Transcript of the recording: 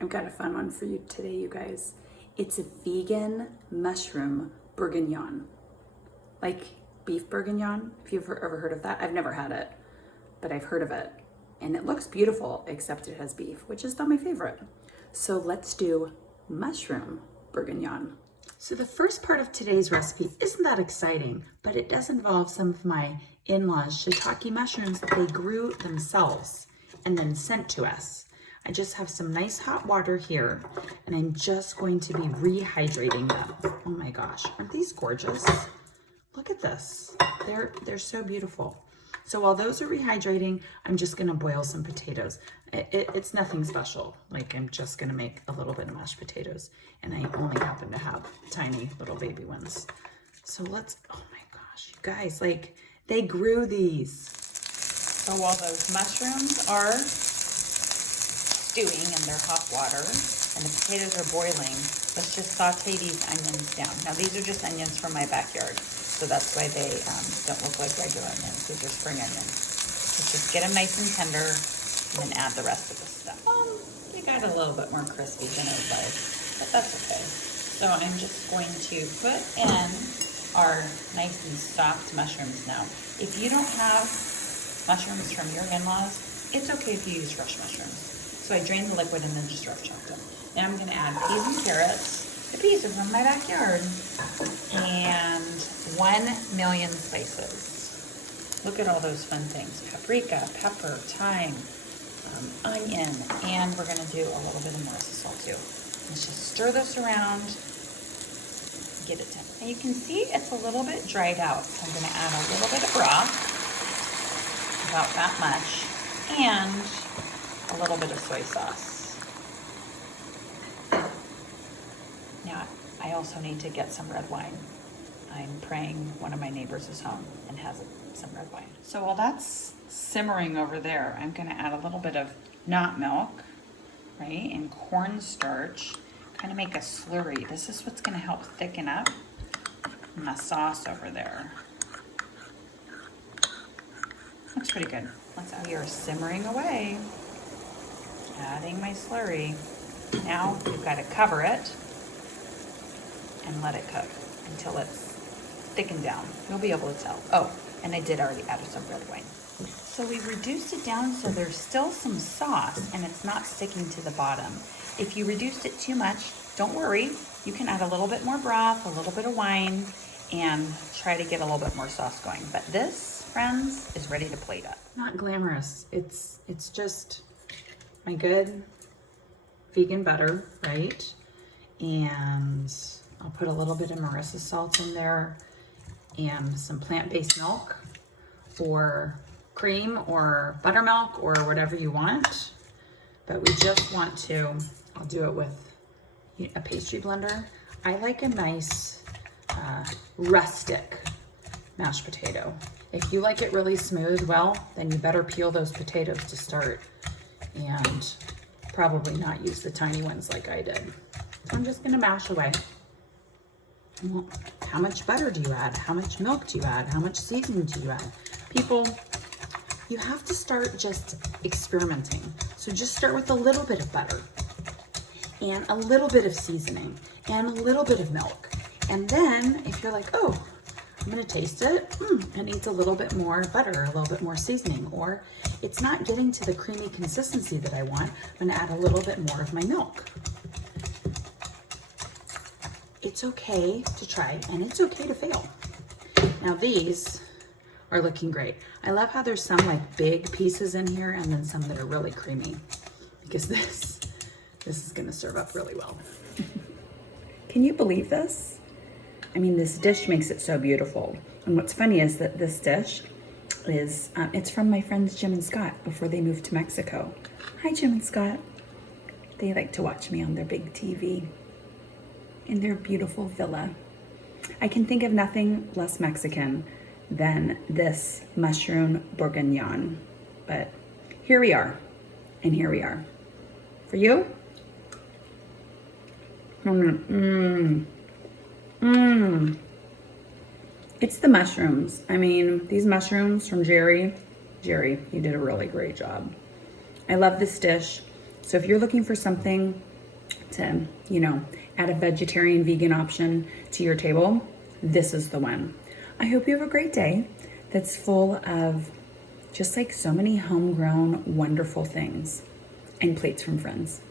I've got a fun one for you today, you guys. It's a vegan mushroom bourguignon. Like beef bourguignon, if you've ever heard of that. I've never had it, but I've heard of it. And it looks beautiful, except it has beef, which is not my favorite. So let's do mushroom bourguignon. So the first part of today's recipe isn't that exciting, but it does involve some of my in-laws' shiitake mushrooms that they grew themselves and then sent to us. I just have some nice hot water here, and I'm just going to be rehydrating them. Oh my gosh, aren't these gorgeous? Look at this. They're so beautiful. So while those are rehydrating, I'm just gonna boil some potatoes. It's nothing special. Like, I'm just gonna make a little bit of mashed potatoes, and I only happen to have tiny little baby ones. So let's, oh my gosh, you guys, like, they grew these. So while those mushrooms are stewing in their hot water and the potatoes are boiling, let's just saute these onions down. Now these are just onions from my backyard, so that's why they don't look like regular onions. These are spring onions. Let's just get them nice and tender and then add the rest of the stuff. They got a little bit more crispy than I'd like, but that's okay. So I'm just going to put in our nice and soft mushrooms now. If you don't have mushrooms from your in-laws, it's okay if you use fresh mushrooms. So I drained the liquid and then just rough chopped them. Now I'm gonna add peas and carrots. The peas are from my backyard. And 1 million spices. Look at all those fun things. Paprika, pepper, thyme, onion, and we're gonna do a little bit of Morris's salt too. Let's just stir this around, get it done. And you can see it's a little bit dried out. So I'm gonna add a little bit of broth, about that much, and a little bit of soy sauce. Now, I also need to get some red wine. I'm praying one of my neighbors is home and has some red wine. So while that's simmering over there, I'm gonna add a little bit of nut milk, right, and cornstarch, kind of make a slurry. This is what's gonna help thicken up my sauce over there. Looks pretty good. We are simmering away. Adding my slurry. Now you've got to cover it and let it cook until it's thickened down. You'll be able to tell. Oh, and I did already add some red wine. So we reduced it down so there's still some sauce and it's not sticking to the bottom. If you reduced it too much, don't worry. You can add a little bit more broth, a little bit of wine, and try to get a little bit more sauce going. But this, friends, is ready to plate up. Not glamorous. It's just my good vegan butter, right? And I'll put a little bit of Marissa's salt in there and some plant-based milk or cream or buttermilk or whatever you want. But we just want to, I'll do it with a pastry blender. I like a nice rustic mashed potato. If you like it really smooth, well, then you better peel those potatoes to start and probably not use the tiny ones like I did. So I'm just gonna mash away. Well, how much butter do you add? How much milk do you add? How much seasoning do you add? People, you have to start just experimenting. So just start with a little bit of butter and a little bit of seasoning and a little bit of milk. And then if you're like, oh, I'm gonna taste it, it needs a little bit more butter, a little bit more seasoning, or it's not getting to the creamy consistency that I want, I'm gonna add a little bit more of my milk. It's okay to try, and it's okay to fail. Now these are looking great. I love how there's some like big pieces in here and then some that are really creamy, because this is gonna serve up really well. Can you believe this? I mean, this dish makes it so beautiful. And what's funny is that this dish is, it's from my friends Jim and Scott before they moved to Mexico. Hi, Jim and Scott. They like to watch me on their big TV in their beautiful villa. I can think of nothing less Mexican than this mushroom bourguignon. But here we are, and here we are. For you? It's the mushrooms. I mean, these mushrooms from Jerry, you did a really great job. I love this dish. So if you're looking for something to, you know, add a vegetarian, vegan option to your table, this is the one. I hope you have a great day that's full of just like so many homegrown, wonderful things and plates from friends.